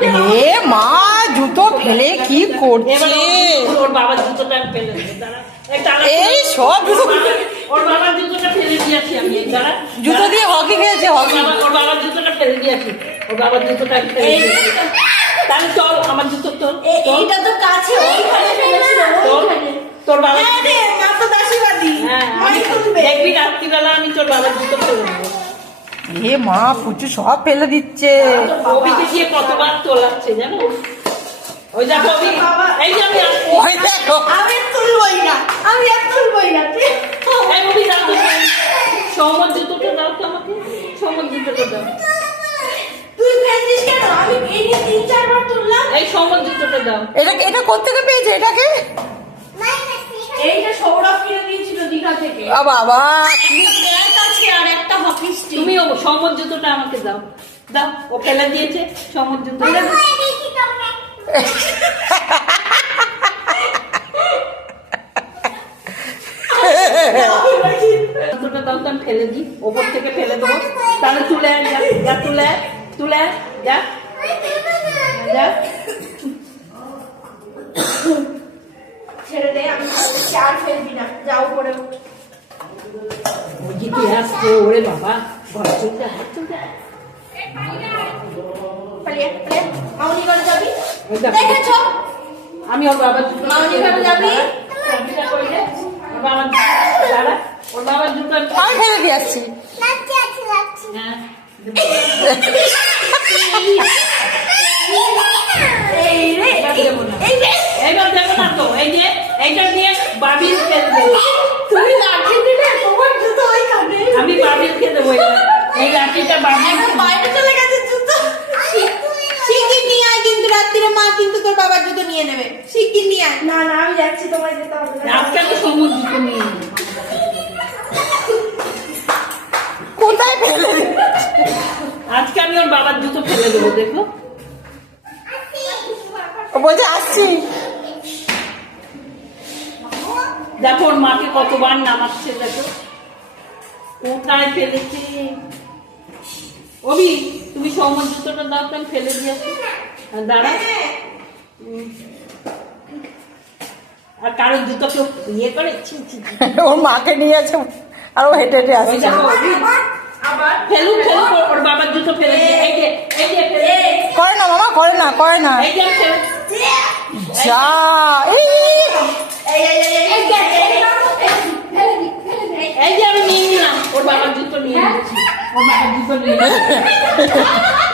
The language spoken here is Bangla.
এ মা জুতো ফেলে কি করছে? ওর- বাবার জুতোটা ফেলে এই সব জুতো ওর জুতোটা ফেলে দিয়েছি আমি দাঁড়া। জুতো দিয়ে হকি খেয়েছে হকি। বাবা- ওর বাবার জুতোটা ফেলে দিয়েছি। ওর বাবার জুতোটা ফেলে তাহলে চল আমার জুতো তোর এইটা তো কাছে ওইখানে ফেলেছিল তোর ওইখানে। তোর বাবার হ্যাঁ রে মা তো দাসীবাদী। হ্যাঁ আমি তুলবে। দেখবি রাত্রিবেলা আমি তোর বাবার জুতো ফেলে দেবো। এ মা পুচু সব ফেলে দিচ্ছে। কতবার তোলাচ্ছে জানো? ওই দেখো এই যে আমি ওই দেখো। আমি তুলবই না আমি আর তুলবই না এই অভি, দাও তো। সৌমর জুতোটা দাও তো আমাকে। সৌমর জুতোটা দাও। তুই ফেলছিস কেন? আমি এই নিয়ে তিন চারবার তুললাম। এই সৌমর জুতোটা দাও। এটা এটা পেয়েছে এটাকে? এইটা সৌরভ কিনে দিয়েছিল দীঘা থেকে। বাবা আর একটা হকি স্টিক তুমি ও সৌমর জুতোটা আমাকে দাও। দাও ও ফেলে দিয়েছে সৌমর জুতোটা। জুতোটা দাও তো আমি ফেলে দিই ওপর থেকে ফেলে দেবো। তাহলে তুলে যা তুলে আয়, তুলে যা। যা। ছেড়ে দে আমি চার ফেলবি না। যাও করে কি আসছে ওরে বাবা ঘর চলতে ঘর চলতে আমি ওর বাবার? ওর বাবার বাবার জুতো আমি- আমি ফেলে দিয়ে আসছি। হ্যাঁ। এইবার দেখো না তো এই যে এইটা দিয়ে বাবিল খেতে দেবো তুমি লাঠি দিলে তোমার জুতো ওইখানে আমি বাবিল খেতে দেবো এইবার। এই লাঠিটা বাবিল এখন বাইরে চলে গেছে জুতো শিগগির নিয়ে আয় কিন্তু রাত্রিরে মা কিন্তু তোর বাবার জুতো নিয়ে নেবে শিগগির নিয়ে আয় না না আমি যাচ্ছি তোমার যেতে হবে না। আজকে আমি সমুদ্র জুতো নিয়ে নেব। কোথায় ফেলে আজকে আমি ওর বাবার জুতো ফেলে দেবো দেখো। বলছে আসছি। দেখো ওর মাকে কতবার নামাচ্ছে দেখো। কোথায় ফেলেছে? অভি তুমি সৌমর জুতোটা দাও তো ফেলে দিয়েছি দাঁড়া। উম। আর কারোর জুতো কেউ ইয়ে করে। ওর মাকে নিয়ে আছে আর ও হেঁটে হেঁটে আসছে ফেলুক ফেলুক ওর- বাবার জুতো ফেলে এই যে এই যে করে না মামা করে না করে না। যে ফেলে এই যে আমি নিয়ে নিলাম ওর বাবার জুতো নিয়ে নিয়েছি। ওর বাবার জুতো নিয়ে নিয়েছি।